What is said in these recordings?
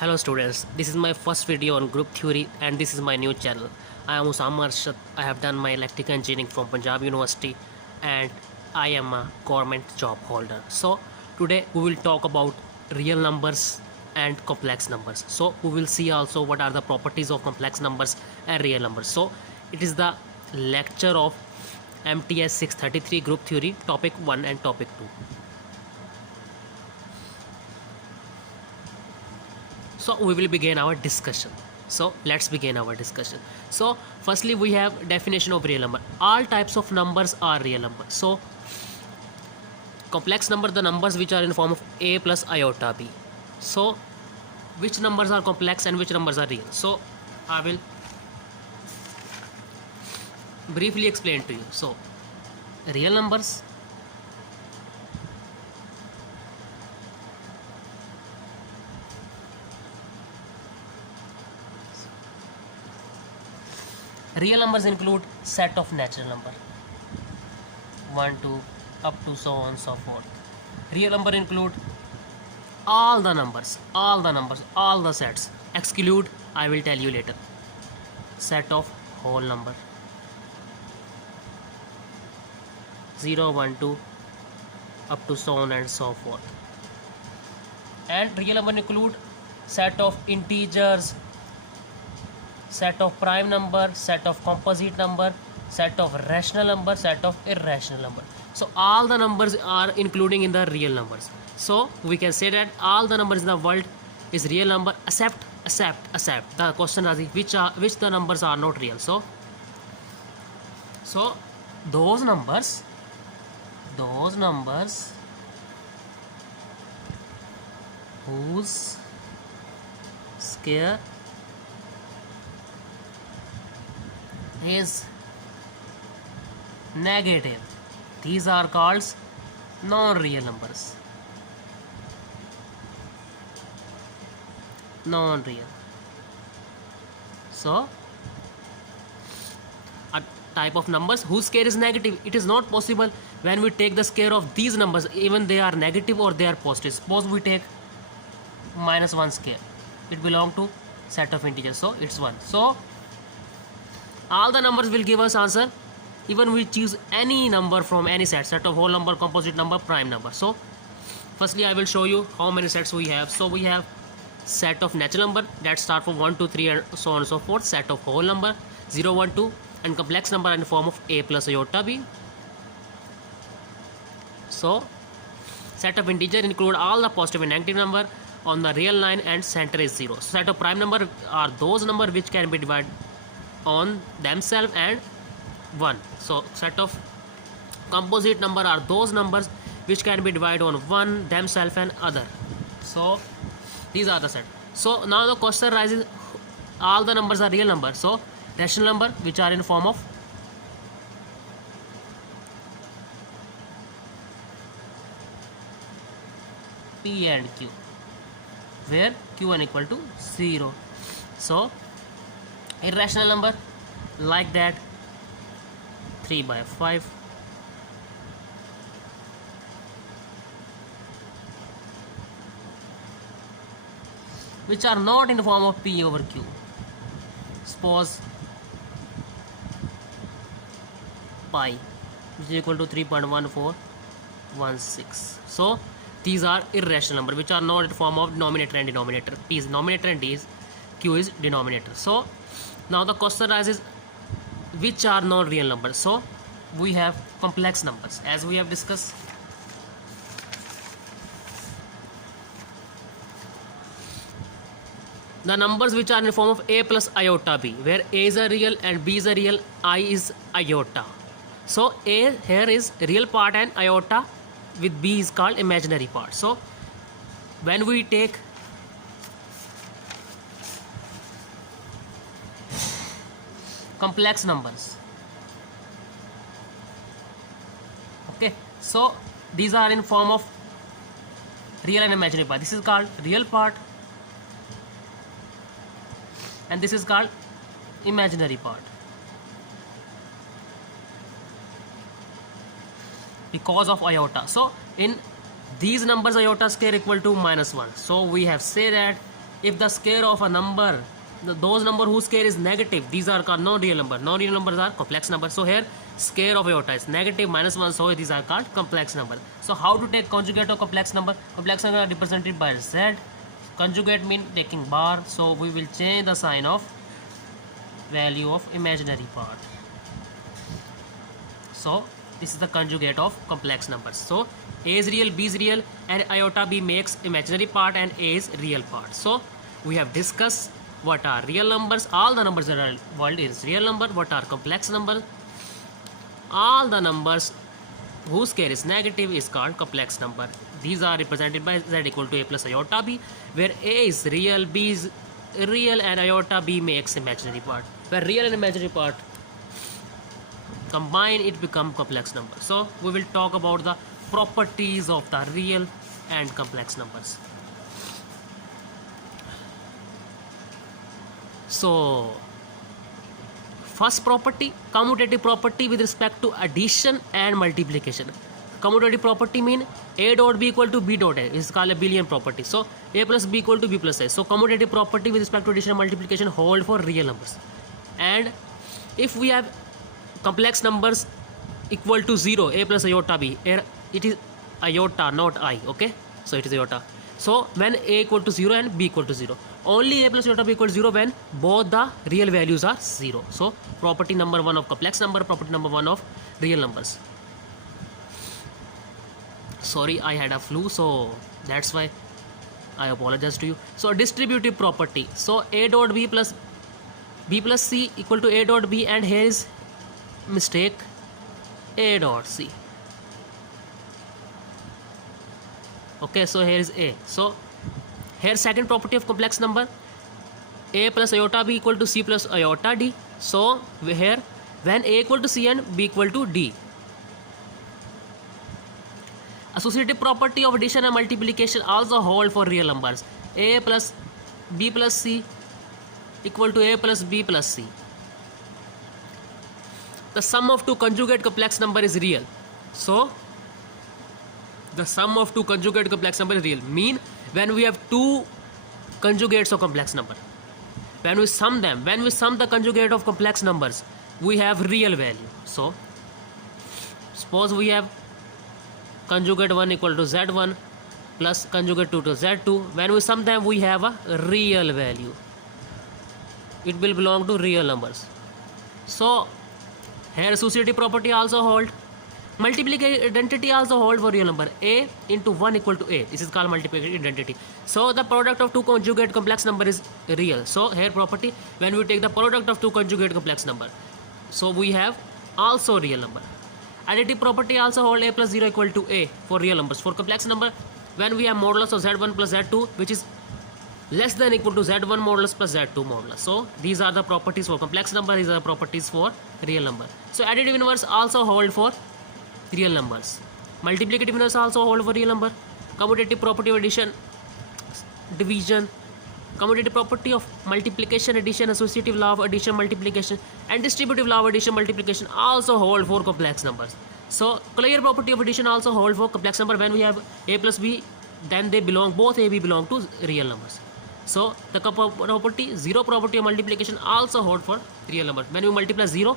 Hello students, this is my first video on group theory and this is my new channel. I am Usama Arshad. I have done my electrical engineering from Punjab University and I am a government job holder. So today we will talk about real numbers and complex numbers. So we will see also what are the properties of complex numbers and real numbers. So it is the lecture of MTS 633 group theory topic 1 and topic 2. So we will begin our discussion. So let's begin our discussion. So firstly we have definition of real number. All types of numbers are real number. So complex number, the numbers which are in form of a plus iota b. So which numbers are complex and which numbers are real? So I will briefly explain to you. So real numbers, real numbers include set of natural number 1 2 up to so on so forth. Real number include all the numbers, all the sets. Exclude, I will tell you later, set of whole number 0 1 2 up to so on and so forth. And real number include set of integers, set of prime number, set of composite number, set of rational number, set of irrational number. So all the numbers are including in the real numbers. So we can say that all the numbers in the world is real number except the question is which the numbers are not real. So those numbers whose square is negative, these are called non-real numbers. Non-real. So a type of numbers whose square is negative, it is not possible when we take the square of these numbers, even they are negative or they are positive. Suppose we take -1 square, it belongs to set of integers, so it's 1. So all the numbers will give us answer even we choose any number from any set of whole number, composite number, prime number. So firstly I will show you how many sets we have. So we have set of natural number that start from 1 2 3 and so on and so forth, set of whole number 0 1 2, and complex number in the form of a plus iota b. So set of integer include all the positive and negative number on the real line and center is 0. Set of prime number are those number which can be divided on themselves and 1. So set of composite number are those numbers which can be divided on 1, themselves and other. So these are the set. So now the question arises, all the numbers are real numbers. So rational number which are in form of p and q, where q1 equal to 0. So irrational number like that 3 by 5, which are not in the form of p over q. Suppose pi which is equal to 3.1416. So these are irrational number which are not in the form of numerator and denominator. P is numerator and D is q is denominator. So now the question arises, which are non-real numbers? So we have complex numbers as we have discussed. The numbers which are in the form of a plus iota b, where a is a real and b is a real, I is iota. So a here is real part and iota with b is called imaginary part. So when we take complex numbers, okay, so these are in form of real and imaginary part. This is called real part and this is called imaginary part because of iota. So in these numbers iota square equal to -1. So we have say that if the square of a number, those number whose square is negative, these are called non-real number. Non-real numbers are complex numbers. So here square of iota is negative -1, so these are called complex number. So how to take conjugate of complex number? Complex number are represented by z. Conjugate mean taking bar, so we will change the sign of value of imaginary part. So this is the conjugate of complex numbers. So a is real, b is real, and iota b makes imaginary part and a is real part. So we have discussed what are real numbers. All the numbers in the world is real number. What are complex numbers? All the numbers whose square is negative is called complex number. These are represented by z equal to a plus iota b, where a is real, b is real, and iota b makes imaginary part. Where real and imaginary part combine, it become complex number. So we will talk about the properties of the real and complex numbers. So first property, commutative property with respect to addition and multiplication. Commutative property mean a dot b equal to b dot a is called a Boolean property. So a plus b equal to b plus a. So commutative property with respect to addition and multiplication hold for real numbers. And if we have complex numbers equal to 0, a plus iota b, it is iota, not I, okay? So it is iota. So when a equal to 0 and b equal to 0, only a plus iota b equal to 0 when both the real values are 0. So property number 1 of complex number, property number 1 of real numbers. Sorry, I had a flu, so that's why I apologize to you. So distributive property. So a dot b plus c equal to a dot b, and here is mistake, a dot c. Okay, so here is a. So here second property of complex number, a plus iota b equal to c plus iota d. So here when a equal to c and b equal to d. Associative property of addition and multiplication also hold for real numbers. A plus b plus c equal to a plus b plus c. The sum of two conjugate complex number is real. So the sum of two conjugate complex number is real. Mean when we have two conjugates of complex number, when we sum them, when we sum the conjugate of complex numbers, we have real value. So suppose we have conjugate 1 equal to z1 plus conjugate 2 to z2. When we sum them, we have a real value. It will belong to real numbers. So here associative property also hold. Multiplicative identity also hold for real number. A into 1 equal to a. This is called multiplicative identity. So the product of two conjugate complex number is real. So here property, when we take the product of two conjugate complex number, so we have also real number. Additive property also hold a plus 0 equal to a for real numbers. For complex number, when we have modulus of z1 plus z2, which is less than equal to z1 modulus plus z2 modulus. So these are the properties for complex number, these are the properties for real number. So additive inverse also hold for real numbers. Multiplicative inverse also hold for real number. Commutative property of addition, division, commutative property of multiplication, addition, associative law of addition, multiplication, and distributive law of addition, multiplication also hold for complex numbers. So clear property of addition also hold for complex number. When we have a plus b, then they belong, both a, b belong to real numbers. So the property, zero property of multiplication also hold for real number. When we multiply 0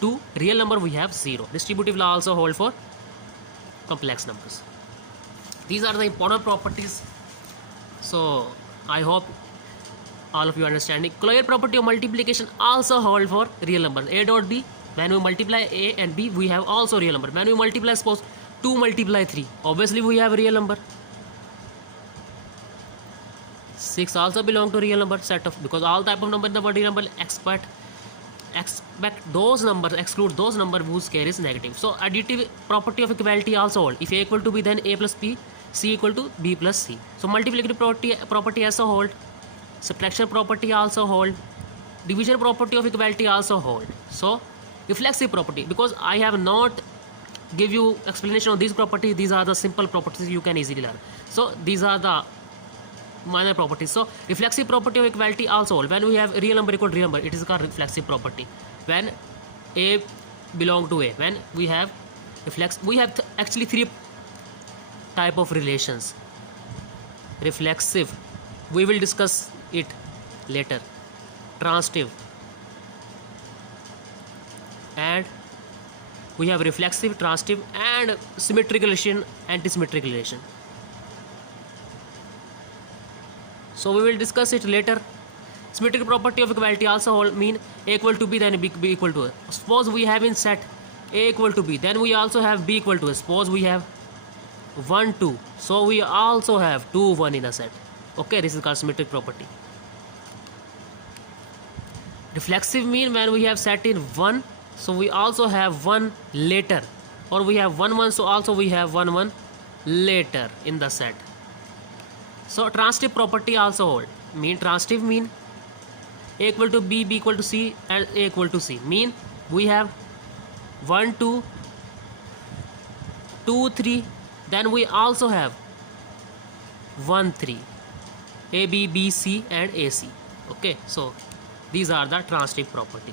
to real number, we have 0. Distributive law also hold for complex numbers. These are the important properties. So I hope all of you understanding. Clear property of multiplication also hold for real number. A dot b, when we multiply a and b, we have also real number. When we multiply, suppose 2 multiply 3, obviously we have real number. 6 also belong to real number set of, because all type of number in the body number expect those numbers, exclude those numbers whose square is negative. So additive property of equality also hold. If a equal to b, then a plus b, c equal to b plus c. So multiplicative property also hold. Subtraction property also hold. Division property of equality also hold. So reflexive property, because I have not give you explanation of these properties, these are the simple properties you can easily learn. So these are the minor properties. So reflexive property of equality also hold. When we have real number equal to real number, it is called reflexive property. When a belong to a, when we have we have actually three type of relations: reflexive, we will discuss it later. Transitive, and we have reflexive, transitive, and symmetric relation, anti-symmetric relation. So we will discuss it later. Symmetric property of equality also mean A equal to B, then B equal to A. Suppose we have in set A equal to B, then we also have B equal to A. Suppose we have 1 2, so we also have 2 1 in a set. Okay, this is called symmetric property. Reflexive mean when we have set in 1, so we also have 1 later, or we have 1 1, so also we have 1 1 later in the set. So transitive property also hold. Mean transitive mean A equal to B, B equal to C, and A equal to C. Mean we have 1 2 2 3, then we also have 1 3, A B B C and A C. Okay, so these are the transitive property.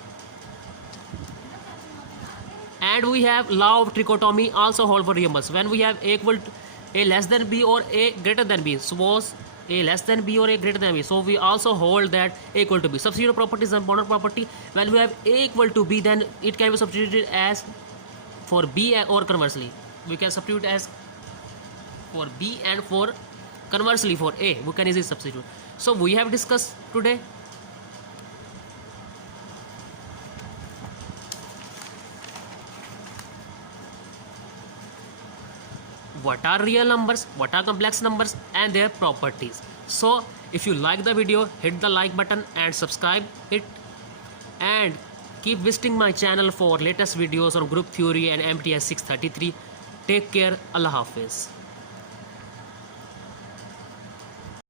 And we have law of trichotomy also hold for real numbers. When we have A equal to A less than B or A greater than B, suppose A less than B or A greater than B, so we also hold that A equal to B. Substitute property is an important property. When we have A equal to B, then it can be substituted as for B, or conversely we can substitute as for B, and for conversely for A we can easily substitute. So we have discussed today what are real numbers, what are complex numbers, and their properties. So if you like the video, hit the like button and subscribe it, and keep visiting my channel for latest videos on group theory and MTS 633. Take care. Allah Hafiz.